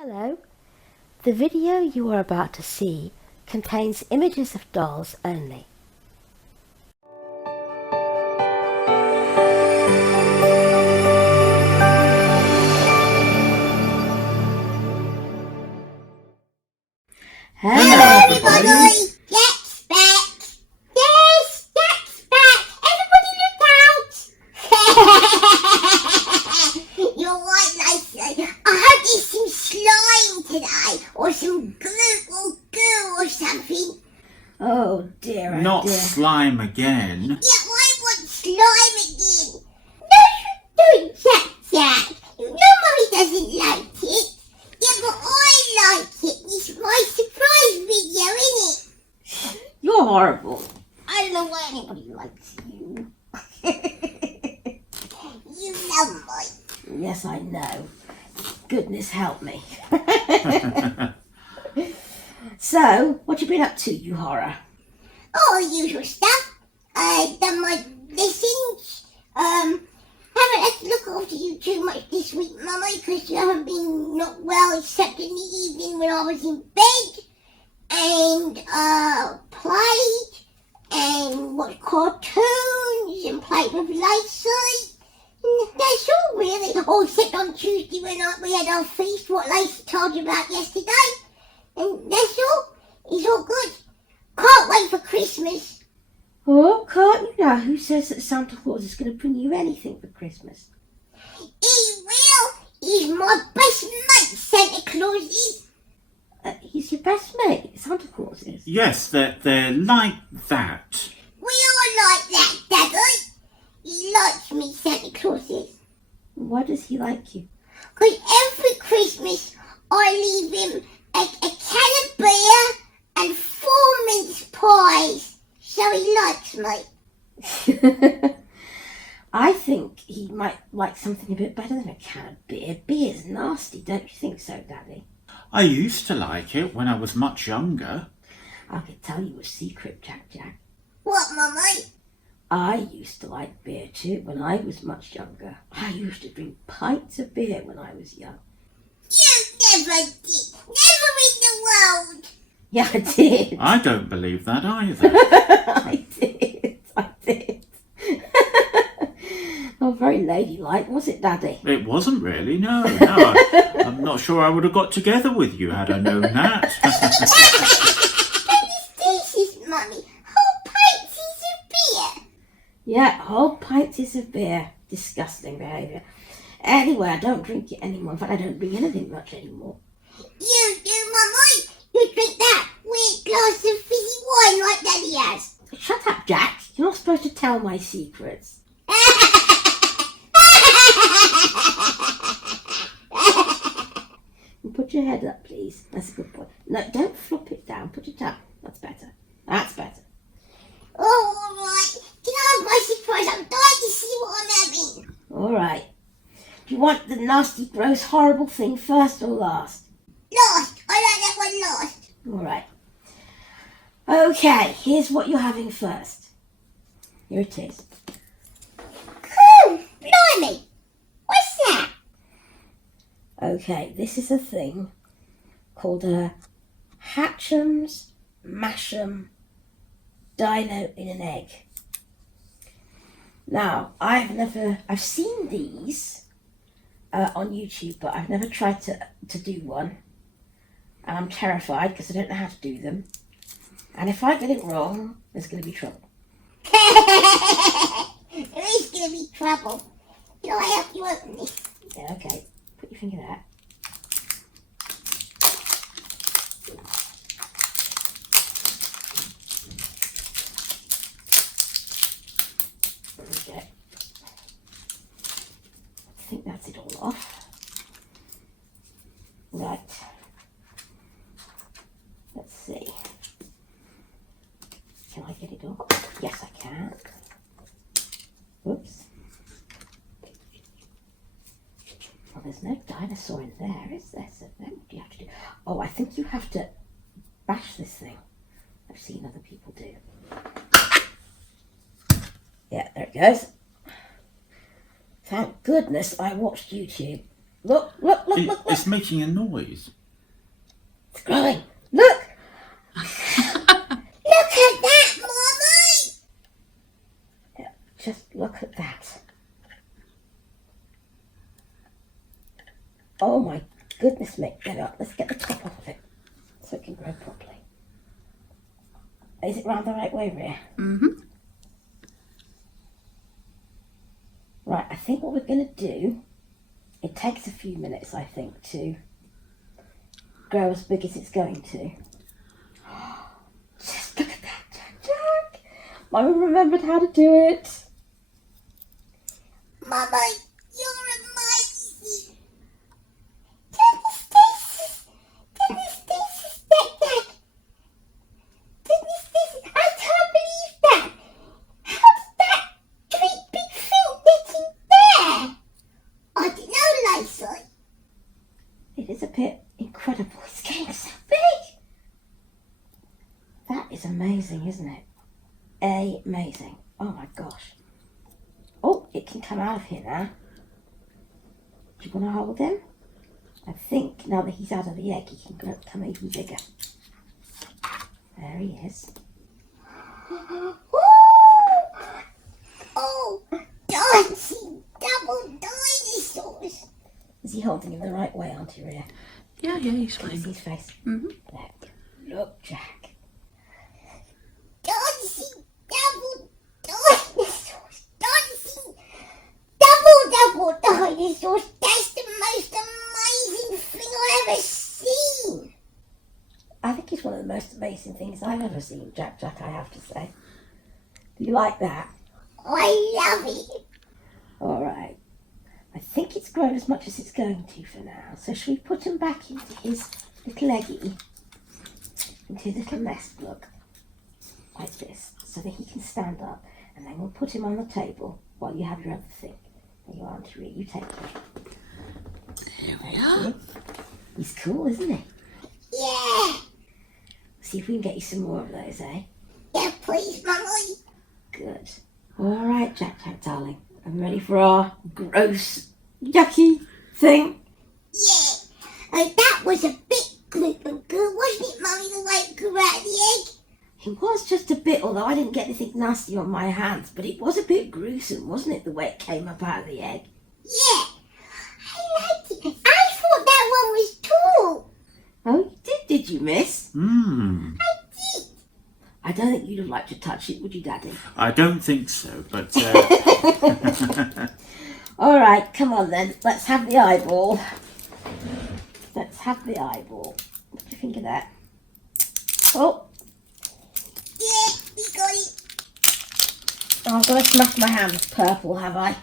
Hello. The video you are about to see contains images of dolls only. Hello everybody! Jack's back! Yes, Jack's back! Everybody look out! You're right, Lisa. I hope there's some slime today, or some goo or something. Oh dear, oh Not dear. slime again. Yeah, I want slime again. No, you don't, Jack. You know Mummy doesn't like it. Yeah, but I like it. It's my surprise video, isn't it? You're horrible. I don't know why anybody likes you. You love me. Yes, I know. Goodness help me. So, what you been up to, you horror? All the usual stuff. Done my lessons. Haven't had to look after you too much this week, Mummy, because you haven't been not well except in the evening when I was in bed. And played and watched cartoons and played with Lacey. And that's all really. Oh, except on Tuesday when we had our feast, what Lacey told you about yesterday. And that's all. It's all good. Can't wait for Christmas. Oh, can't you now? Who says that Santa Claus is going to bring you anything for Christmas? He will. He's my best mate, Santa Claus is. He's your best mate, Santa Claus is. Yes, they're like that. We all like that, Daddy. He likes me, Santa Claus is. Why does he like you? Because every Christmas I leave him a can of beer and 4 mince pies. So he likes me. I think he might like something a bit better than a can of beer. Beer's nasty, don't you think so, Daddy? I used to like it when I was much younger. I could tell you a secret, Jack. What, Mummy? I used to like beer too when I was much younger. I used to drink pints of beer when I was young. You never did. Never in the world. Yeah, I did. I don't believe that either. I did. Not very ladylike, was it, Daddy? It wasn't really, no. I'm not sure I would have got together with you had I known that. This is, Mummy. Whole pints of beer. Yeah, whole pints of beer. Disgusting behaviour. Anyway, I don't drink it anymore. In fact, I don't drink anything much anymore. You do, Mummy. You drink that weird glass of fizzy wine like Daddy has. Shut up, Jack. You're not supposed to tell my secrets. Put your head up, please. That's a good boy. No, don't flop it down. Put it up. That's better. That's better. Oh, all right. Can I have my surprise? I'm dying to see what I'm having. All right. Do you want the nasty, gross, horrible thing first or last? Last. I like that one last. All right. Okay, here's what you're having first. Here it is. Cool. Blimey. What's that? Okay, this is a thing called a Mashem Dino in an egg. Now, I've seen these on YouTube, but I've never tried to do one. And I'm terrified because I don't know how to do them. And if I get it wrong, there's going to be trouble. There is going to be trouble. Can I help you open this? Yeah, okay. Put your finger there. There we go. I think that's it all off. Right. Let's see. Can I get it off? Yes, I can. Oops. Well, there's no dinosaur in there, is there? So then what do you have to do? Oh, I think you have to bash this thing. I've seen other people do. Yeah, there it goes. Thank goodness I watched YouTube. Look, look. It's making a noise. It's growing. Look. Look at that, Mummy! Yeah, just look at that. Oh my goodness me. Get up. Let's get the top off of it so it can grow properly. Is it round the right way, Rhea? Mm-hmm. Right, I think what we're going to do, it takes a few minutes, I think, to grow as big as it's going to. Just look at that, Jack. Mum remembered how to do it. Mama, you're amazing. Goodness gracious. Dad. Goodness gracious, I can't believe that. How did that great big thing get in there? I don't know, Lacey. It is a bit incredible. It's getting so big. That is amazing, isn't it? Amazing. Oh my gosh. Oh, it can come out of here now. Do you want to hold him? I think now that he's out of the egg, he can become even bigger. There he is. Oh, dancing double dinosaurs. Is he holding him the right way, Auntie Rhea? Yeah, he's Can you fine. see his face? Mm-hmm. Look, Jack. Dancing double dinosaurs. Dancing double dinosaurs. That's the most amazing thing I've ever seen. I think it's one of the most amazing things I've ever seen, Jack, I have to say. Do you like that? I love it. All right. I think it's grown as much as it's going to for now. So shall we put him back into his little eggy? Into his little nest, look. Like this. So that he can stand up. And then we'll put him on the table while you have your other thing. There you are, Auntie Rhea. You take it. Here we are. He's cool, isn't he? Yeah. See if we can get you some more of those, eh? Yeah, please, Mummy. Good. All right, Jack, darling. Are we ready for our gross, yucky thing? Yeah. That was a bit gloop and goo, wasn't it, Mummy, the way it grew out of the egg? It was just a bit, although I didn't get anything nasty on my hands, but it was a bit gruesome, wasn't it, the way it came up out of the egg? Yeah. I liked it. I thought that one was tall. Oh, you did you, miss? Hmm. I did. I don't think you'd have liked to touch it, would you, Daddy? I don't think so, but All right, come on then. Let's have the eyeball. Let's have the eyeball. What do you think of that? Oh, Yeah, we got it. I've got to smash my hands purple, have I?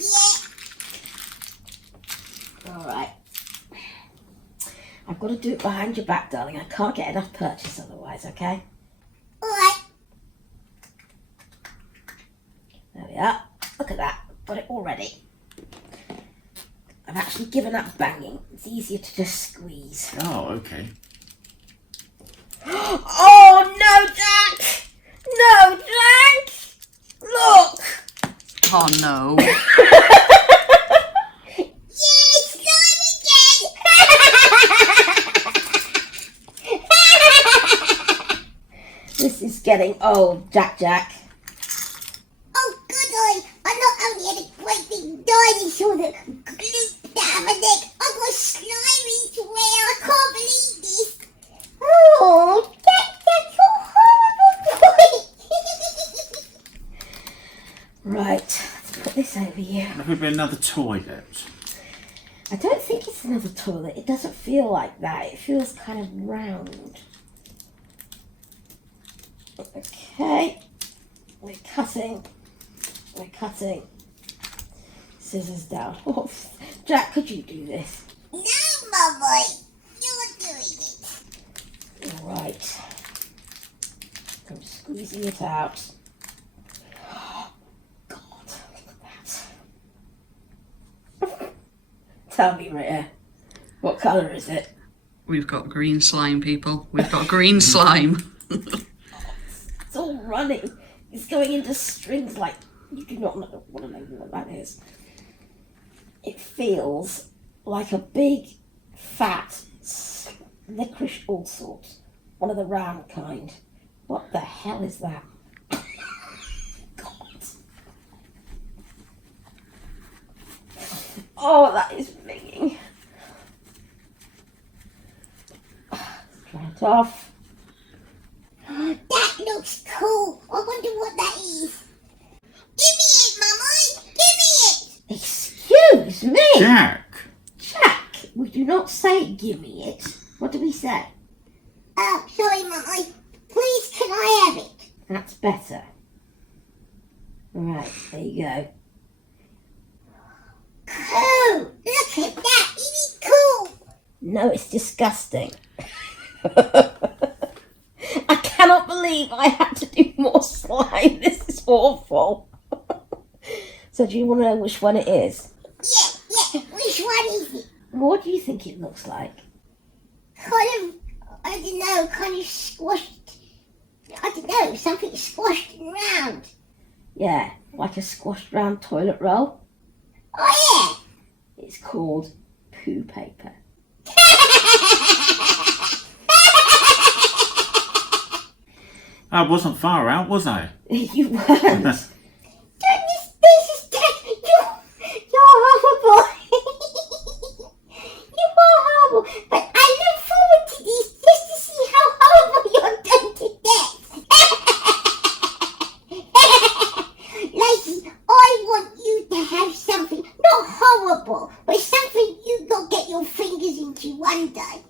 Yeah. All right. I've got to do it behind your back, darling. I can't get enough purchase otherwise, okay? All right. There we are. Look at that. Got it all ready. I've actually given up banging. It's easier to just squeeze. oh, okay. Oh, no, Jack! No, Jack! Look! Oh no. Yeah, slime again. This is getting old, Jack. Oh, good. I not only had a great big dinosaur that glooped out of my neck, I got slimy to where I can't believe this. Oh, that's a horrible boy. Right, let's put this over here. Have we been another toilet? I don't think it's another toilet. It doesn't feel like that. It feels kind of round. Okay. We're cutting. Scissors down. Oh, Jack, could you do this? No, Mummy, you're doing it. All right. I'm squeezing it out. God, look at that. Tell me, Rita, what colour is it? We've got green slime, people. We've got green slime. It's all running. It's going into strings like you do not know what to know what that is. It feels like a big, fat, licorice all sorts. One of the round kind. What the hell is that? God. Oh, that is binging. Dry it off. That looks cool. I wonder what that is. Give me it, Mummy. Give me it. Excuse me. Jack! Jack, we do not say gimme it. What do we say? Oh, sorry, Mummy. Please, can I have it? That's better. Right, there you go. Cool. Look at that. Isn't it cool? No, it's disgusting. I cannot believe I had to do more slime. This is awful. So do you want to know which one it is? Yeah. Which one is it? What do you think it looks like? Kind of, I don't know, kind of squashed. I don't know, something squashed and round. Yeah, like a squashed round toilet roll. Oh, It's called poo paper. I wasn't far out, was I? You weren't. Goodness, this is you're horrible. You are horrible. But I look forward to this just to see how horrible you're done to death. Lacey, I want you to have something, not horrible, but something you got get your fingers into one day.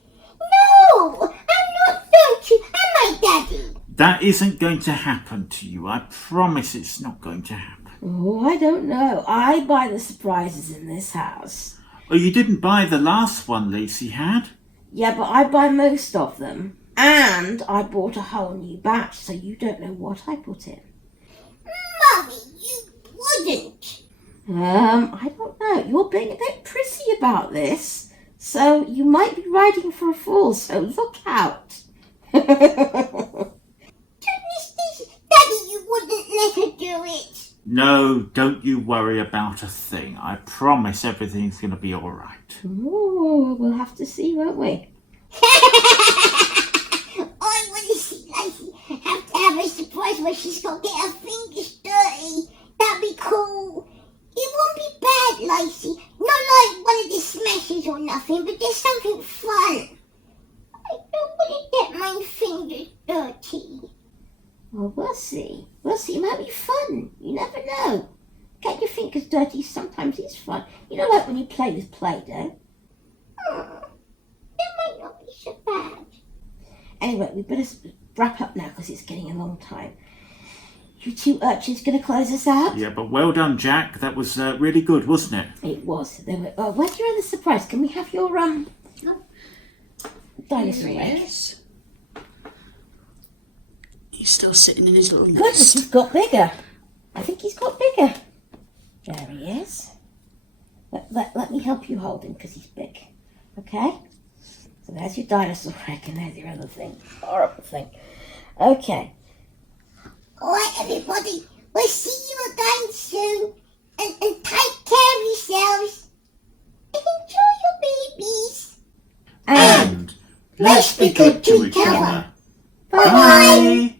No, I'm not going to, am I, Daddy? That isn't going to happen to you. I promise it's not going to happen. Oh, I don't know. I buy the surprises in this house. Oh, you didn't buy the last one Lacey had? Yeah, but I buy most of them. And I bought a whole new batch, so you don't know what I put in. Mummy, you wouldn't. I don't know. You're being a bit prissy about this. So you might be riding for a fall, so look out. Daddy, you wouldn't let her do it. No, don't you worry about a thing. I promise everything's going to be all right. Ooh, we'll have to see, won't we? I want to see Lacey have to have a surprise where she's got to get her fingers dirty. That'd be cool. It won't be bad, Lacey. Not like one of the smashes or nothing, but just something fun. I don't want to get my fingers dirty. Well, we'll see. We'll see. It might be fun. You never know. Get your fingers dirty sometimes is fun. You know, like when you play with Play-Doh. That might not be so bad. Anyway, we better wrap up now because it's getting a long time. You two urchins going to close us out? Yeah, but well done, Jack. That was really good, wasn't it? It was. There were, where's your other surprise? Can we have your dinosaur egg? Yes. He's still sitting in his little Goodness, nest. he's got bigger. I think he's got bigger. There he is. Let me help you hold him because he's big. Okay? So there's your dinosaur egg and there's your other thing. Horrible thing. Okay. Alright, everybody. We'll see you again soon. And take care of yourselves. And enjoy your babies. And Let's be good to each other. bye-bye. Bye.